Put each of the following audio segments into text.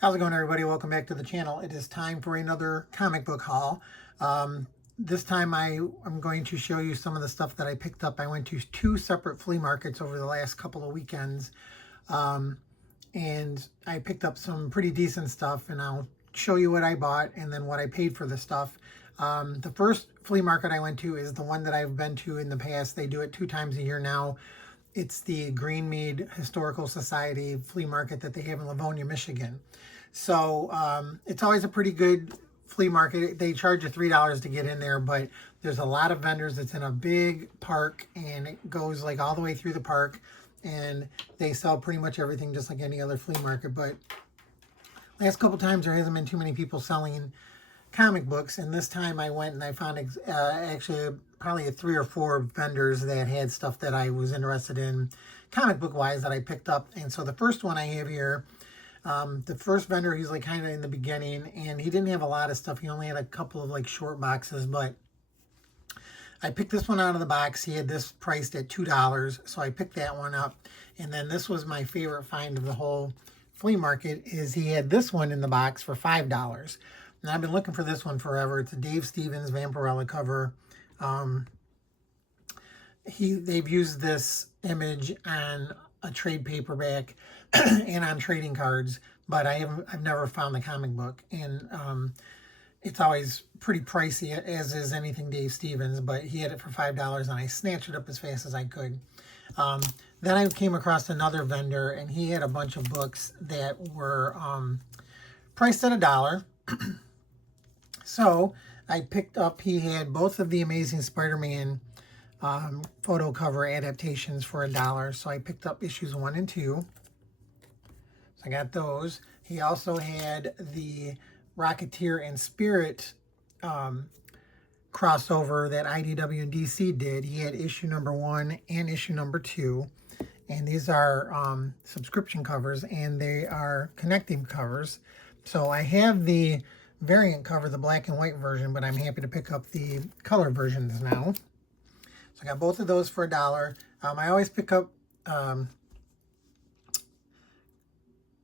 How's it going, everybody? Welcome back to the channel. It is time for another comic book haul. This time I'm going to show you some of the stuff that I picked up. I went to two separate flea markets over the last couple of weekends, and I picked up some pretty decent stuff, and I'll show you what I bought and then what I paid for the stuff. The first flea market I went to is the one that I've been to in the past. They do it 2 times a year now. It's the Greenmead Historical Society flea market that they have in Livonia, Michigan. So it's always a pretty good flea market. They charge you $3 to get in there, but there's a lot of vendors. It's in a big park, and it goes like all the way through the park, and they sell pretty much everything just like any other flea market. But last couple times there hasn't been too many people selling comic books, and this time I went and I found actually probably 3 or 4 vendors that had stuff that I was interested in comic book wise that I picked up. And so the first one I have here, the first vendor, he's like kind of in the beginning, and he didn't have a lot of stuff. He only had a couple of like short boxes, but I picked this one out of the box. He had this priced at $2, so I picked that one up. And then this was my favorite find of the whole flea market, is he had this one in the box for $5. And I've been looking for this one forever. It's a Dave Stevens Vampirella cover. They've used this image on a trade paperback and on trading cards, but I've never found the comic book, and it's always pretty pricey, as is anything Dave Stevens, but he had it for $5 and I snatched it up as fast as I could. Then I came across another vendor, and he had a bunch of books that were priced at $1. So I picked up, he had both of the Amazing Spider-Man photo cover adaptations for $1. So I picked up issues 1 and 2. So I got those. He also had the Rocketeer and Spirit crossover that IDW and DC did. He had issue number 1 and issue number 2. And these are subscription covers, and they are connecting covers. So I have the variant cover, the black and white version, but I'm happy to pick up the color versions now. So I got both of those for $1. I always pick up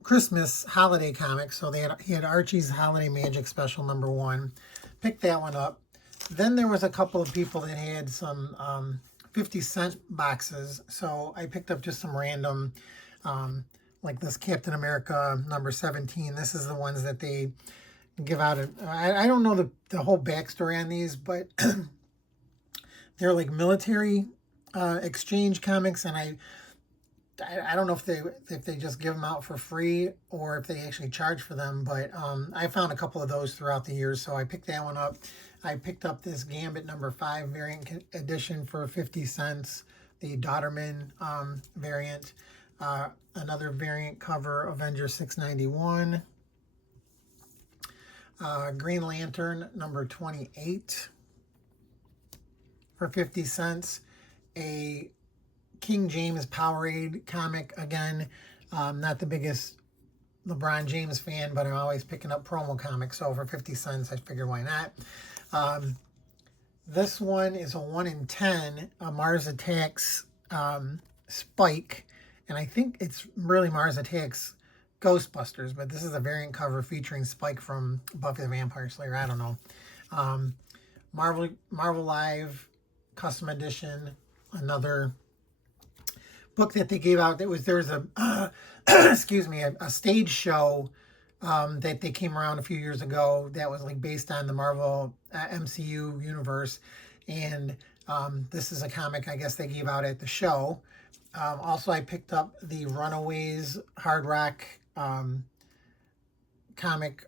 Christmas holiday comics. So he had Archie's Holiday Magic Special number 1. Picked that one up. Then there was a couple of people that had some 50-cent boxes. So I picked up just some random, like this Captain America number 17. This is the ones that they give out. I don't know the whole backstory on these, but they're like military exchange comics, and I don't know if they just give them out for free or if they actually charge for them, but I found a couple of those throughout the years, so I picked that one up. I picked up this Gambit number 5 variant edition for 50 cents, the Daughterman variant, another variant cover, Avengers 691, Green Lantern number 28 for 50 cents, a King James Powerade comic. Again, not the biggest LeBron James fan, but I'm always picking up promo comics, so for 50 cents I figured why not. This one is a 1 in 10, a Mars Attacks Spike, and I think it's really Mars Attacks Ghostbusters, but this is a variant cover featuring Spike from Buffy the Vampire Slayer. I don't know. Marvel Live Custom Edition, another book that they gave out. There was a excuse me, a stage show that they came around a few years ago that was like based on the Marvel MCU universe, and this is a comic I guess they gave out at the show. Also, I picked up the Runaways Hard Rock comic,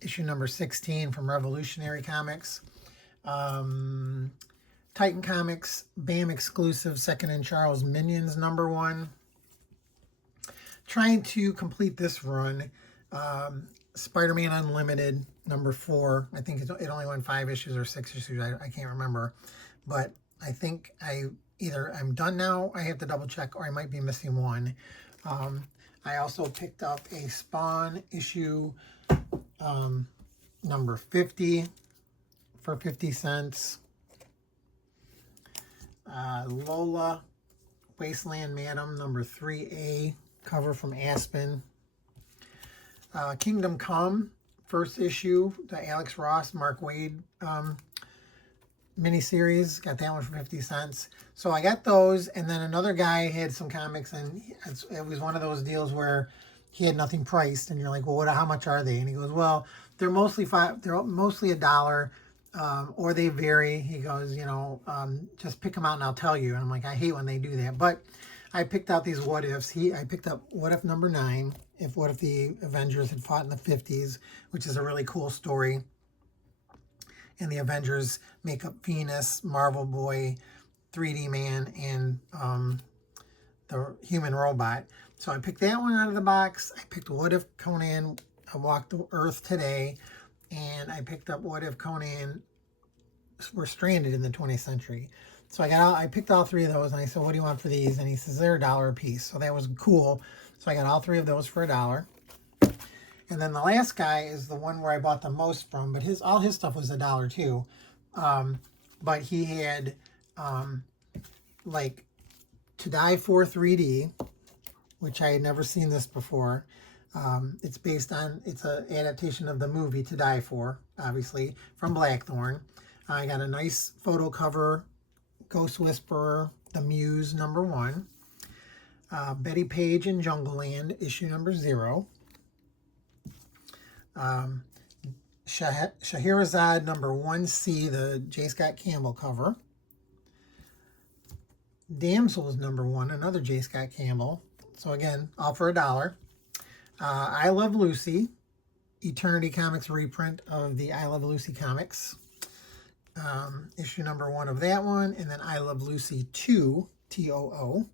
issue number 16 from Revolutionary Comics. Titan Comics BAM exclusive Second and Charles Minions number 1. Trying to complete this run, Spider-Man Unlimited number 4. I think it only went 5 issues or 6 issues. I can't remember, but I think either I'm done now, I have to double check, or I might be missing one. I also picked up a Spawn issue number 50 for 50 cents. Lola Wasteland Madam number 3A cover from Aspen. Kingdom Come, first issue, the Alex Ross, Mark Waid miniseries. Got that one for 50 cents. So I got those, and then another guy had some comics, and it was one of those deals where he had nothing priced, and you're like, well, how much are they? And he goes, well, they're mostly $1, or they vary. He goes, just pick them out and I'll tell you. And I'm like, I hate when they do that. But I picked out these what ifs. I picked up what if number 9, what if the Avengers had fought in the 50s, which is a really cool story. And the Avengers make up Venus, Marvel Boy, 3D Man, and the human robot. So I picked that one out of the box. I picked What If Conan Walked the Earth Today. And I picked up What If Conan Were Stranded in the 20th Century. So I picked all 3 of those, and I said, what do you want for these? And he says, they're $1 a piece. So that was cool. So I got all 3 of those for $1. And then the last guy is the one where I bought the most from, but all his stuff was $1 too. But he had like To Die For 3D, which I had never seen this before. It's an adaptation of the movie To Die For, obviously, from Blackthorn. I got a nice photo cover, Ghost Whisperer, The Muse, number 1. Betty Page in Jungle Land, issue number 0. Scheherazade number 1C, the J. Scott Campbell cover. Damsels number 1, another J. Scott Campbell. So again, all for $1. I Love Lucy, Eternity Comics reprint of the I Love Lucy comics. Issue number 1 of that one, and then I Love Lucy 2, TOO.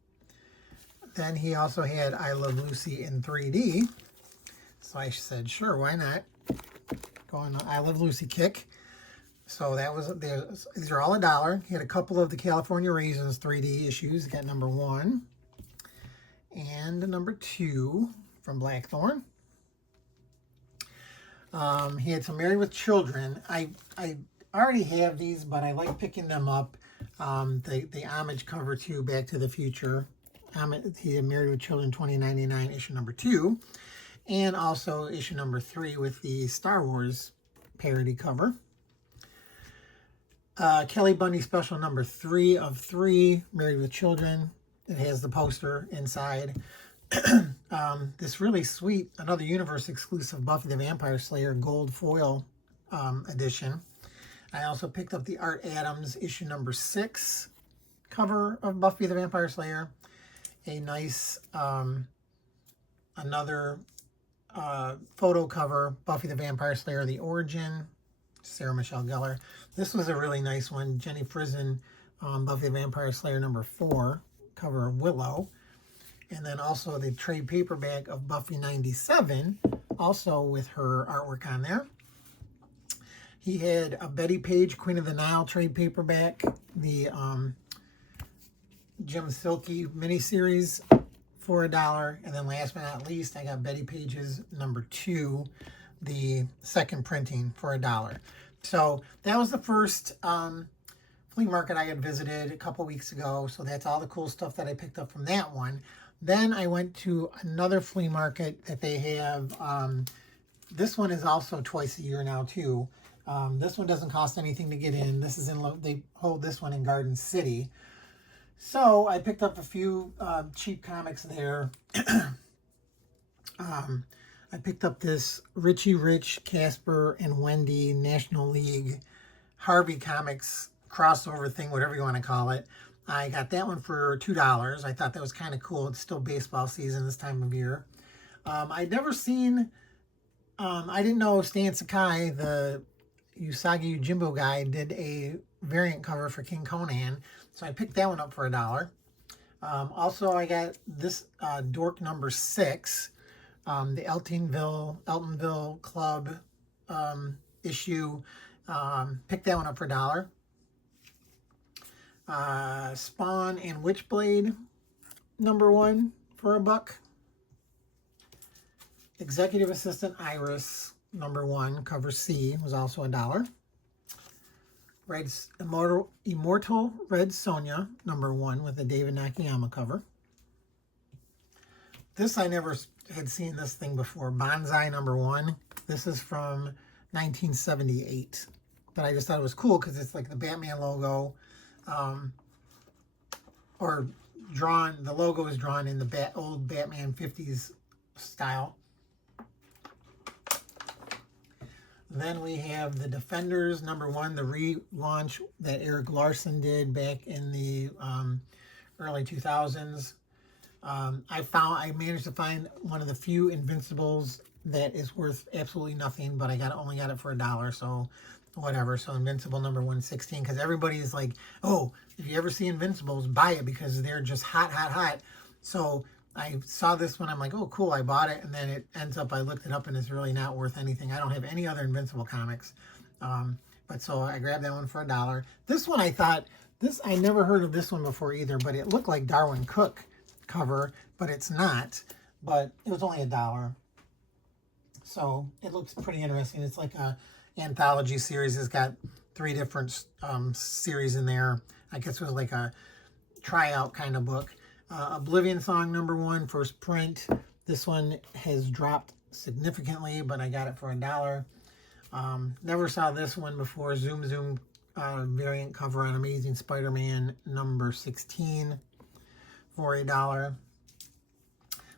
Then he also had I Love Lucy in 3D. So I said, sure, why not? Go on I Love Lucy kick. So these are all $1. He had a couple of the California Raisins 3D issues. He got number 1 and number 2 from Blackthorn. He had some Married with Children. I already have these, but I like picking them up. The homage cover to Back to the Future. He had Married with Children 2099, issue number 2. And also issue number 3 with the Star Wars parody cover. Kelly Bundy special number 3 of 3, Married with Children. It has the poster inside. This really sweet, another universe exclusive Buffy the Vampire Slayer gold foil edition. I also picked up the Art Adams issue number 6 cover of Buffy the Vampire Slayer. A nice, another photo cover, Buffy the Vampire Slayer, The Origin, Sarah Michelle Gellar. This was a really nice one. Jenny Frison, Buffy the Vampire Slayer number 4, cover of Willow. And then also the trade paperback of Buffy 97, also with her artwork on there. He had a Betty Page, Queen of the Nile trade paperback, the Jim Silky miniseries for $1. And then last but not least, I got Betty Page's number 2, the second printing, for $1. So that was the first flea market I had visited a couple weeks ago. So that's all the cool stuff that I picked up from that one. Then I went to another flea market that they have. This one is also twice a year now too. This one doesn't cost anything to get in. This is they hold this one in Garden City. So I picked up a few cheap comics there. I picked up this Richie Rich, Casper, and Wendy National League Harvey Comics crossover thing, whatever you want to call it. I got that one for $2. I thought that was kind of cool. It's still baseball season this time of year. I'd never seen, I didn't know Stan Sakai, the Usagi Yojimbo guy, did a variant cover for King Conan. So I picked that one up for $1. Also, I got this Dork number 6, the Eltonville Club issue. Picked that one up for $1. Spawn and Witchblade number 1 for $1. Executive Assistant Iris number 1, cover C, was also $1. Immortal Red Sonja number 1 with the David Nakayama cover. This I never had seen this thing before. Bonsai #1. This is from 1978. But I just thought it was cool because it's like the Batman logo. Or drawn, the logo is drawn in the old Batman 50s style. Then we have the Defenders #1, the relaunch that Eric Larson did back in the early 2000s. I managed to find one of the few Invincibles that is worth absolutely nothing, but I only got it for $1, so whatever. So Invincible #116, because everybody's like, oh, if you ever see Invincibles, buy it because they're just hot, hot, hot. So I saw this one, I'm like, oh, cool, I bought it, and then it ends up, I looked it up, and it's really not worth anything. I don't have any other Invincible comics. But so I grabbed that one for $1. This one I thought, I never heard of this one before either, but it looked like Darwin Cook cover, but it's not. But it was only $1. So it looks pretty interesting. It's like a anthology series. It's got 3 different series in there. I guess it was like a tryout kind of book. Oblivion Song #1, first print. This one has dropped significantly, but I got it for $1. Never saw this one before. Zoom Zoom variant cover on Amazing Spider-Man #16 for $1.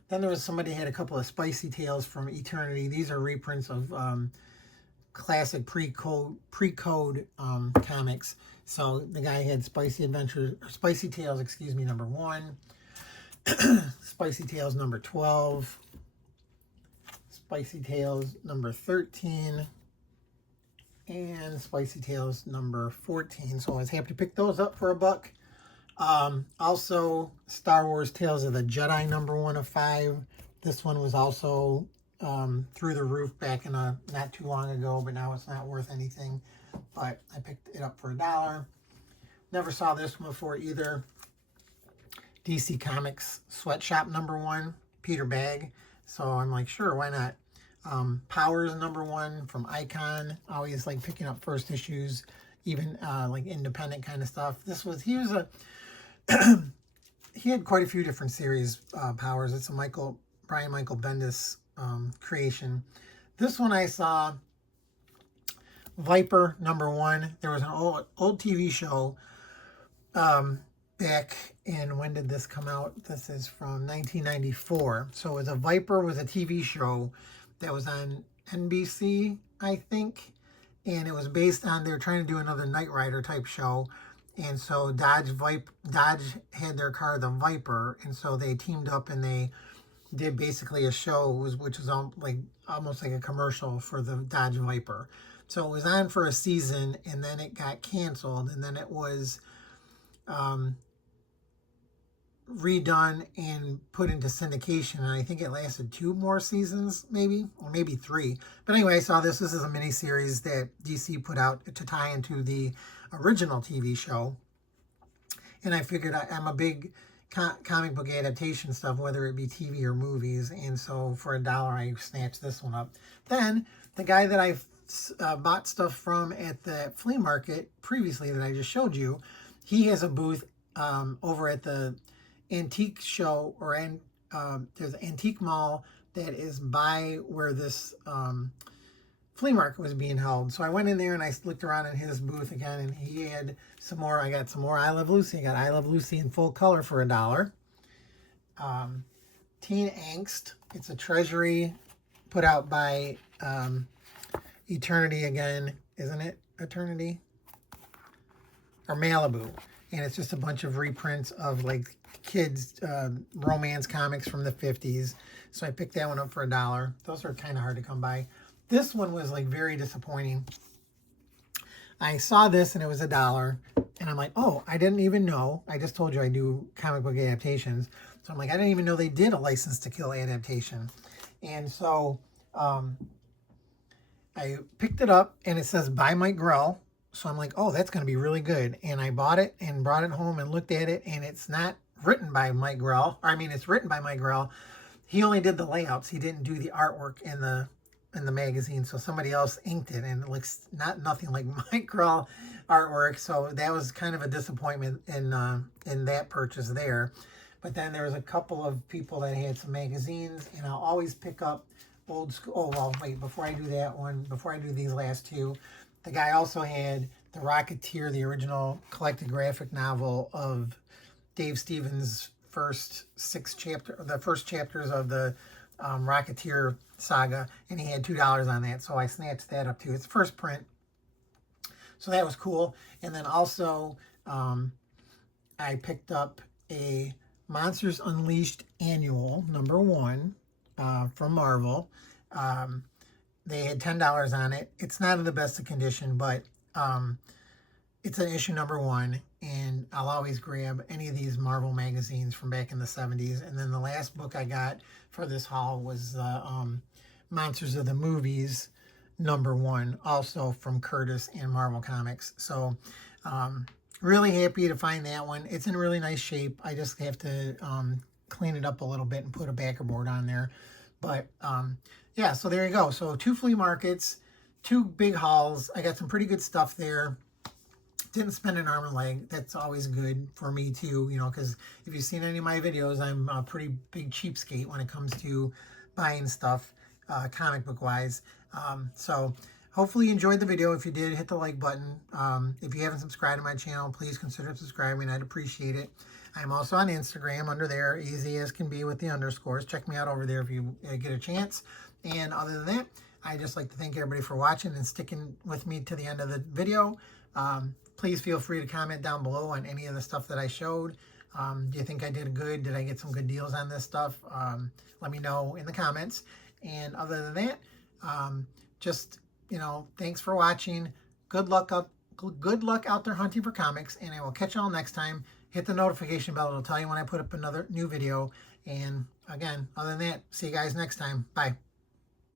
Then there was somebody had a couple of Spicy Tales from Eternity. These are reprints of classic pre-code comics. So the guy had Spicy Tales, excuse me, #1, Spicy Tales #12, Spicy Tales #13, and Spicy Tales #14. So I was happy to pick those up for $1. Also, Star Wars Tales of the Jedi #1 of 5. This one was also through the roof back in not too long ago, but now it's not worth anything. But I picked it up for $1. Never saw this one before either. DC Comics Sweatshop #1, Peter Bagg. So I'm like, sure, why not? Powers #1 from Icon. Always like picking up first issues, even like independent kind of stuff. He had quite a few different series, Powers. It's a Brian Michael Bendis creation. This one I saw, Viper #1. There was an old TV show back in, when did this come out? This is from 1994. So it was Viper was a TV show that was on NBC, I think. And it was based on, they were trying to do another Knight Rider type show. And so Dodge had their car, the Viper. And so they teamed up and they did basically a show, which was almost like a commercial for the Dodge Viper. So it was on for a season, and then it got canceled, and then it was redone and put into syndication, and I think it lasted 2 more seasons, maybe, or maybe 3. But anyway, I saw this. This is a miniseries that DC put out to tie into the original TV show, and I figured I'm a big comic book adaptation stuff, whether it be TV or movies, and so for $1 I snatched this one up. Then the guy that I bought stuff from at the flea market previously that I just showed you, he has a booth over at the antique show, or there's an antique mall that is by where this flea market was being held. So I went in there and I looked around in his booth again, and he had some more. I got some more I Love Lucy. I got I Love Lucy in full color for $1. Teen Angst. It's a treasury put out by Eternity again, isn't it? Eternity? Or Malibu. And it's just a bunch of reprints of like kids romance comics from the 50s. So I picked that one up for $1. Those are kind of hard to come by. This one was like very disappointing. I saw this and it was $1, and I'm like, oh, I didn't even know. I just told you I do comic book adaptations. So I'm like, I didn't even know they did a License to Kill adaptation. And so I picked it up, and it says by Mike Grell. So I'm like, oh, that's going to be really good. And I bought it and brought it home and looked at it, and it's not written by Mike Grell. I mean, it's written by Mike Grell. He only did the layouts. He didn't do the artwork in the magazine, so somebody else inked it, and it looks nothing like Mike Grell artwork. So that was kind of a disappointment in that purchase there. But then there was a couple of people that had some magazines, and I'll always pick up old school. Oh, well, wait, before I do that one, before I do these last two, the guy also had The Rocketeer, the original collected graphic novel of Dave Stevens' first the first chapters of the Rocketeer saga, and he had $2 on that, so I snatched that up too. It's first print, so that was cool. And then also I picked up a Monsters Unleashed Annual #1 from Marvel. They had $10 on it. It's not in the best of condition, but it's an issue #1, and I'll always grab any of these Marvel magazines from back in the 70s. And then the last book I got for this haul was Monsters of the Movies #1, also from Curtis and Marvel Comics. So really happy to find that one. It's in really nice shape. I just have to clean it up a little bit and put a backer board on there. But yeah, so there you go. So 2 flea markets, 2 big hauls. I got some pretty good stuff there. Didn't spend an arm and leg. That's always good for me too, you know, because if you've seen any of my videos, I'm a pretty big cheapskate when it comes to buying stuff, comic book wise. So hopefully you enjoyed the video. If you did, hit the like button. If you haven't subscribed to my channel, please consider subscribing. I'd appreciate it. I'm also on Instagram under there, easy as can be with the underscores. Check me out over there if you get a chance. And other than that, I just like to thank everybody for watching and sticking with me to the end of the video. Please feel free to comment down below on any of the stuff that I showed. Do you think I did good? Did I get some good deals on this stuff? Let me know in the comments. And other than that, just, you know, thanks for watching. Good luck out there hunting for comics, and I will catch y'all next time. Hit the notification bell. It'll tell you when I put up another new video. And again, other than that, see you guys next time. Bye.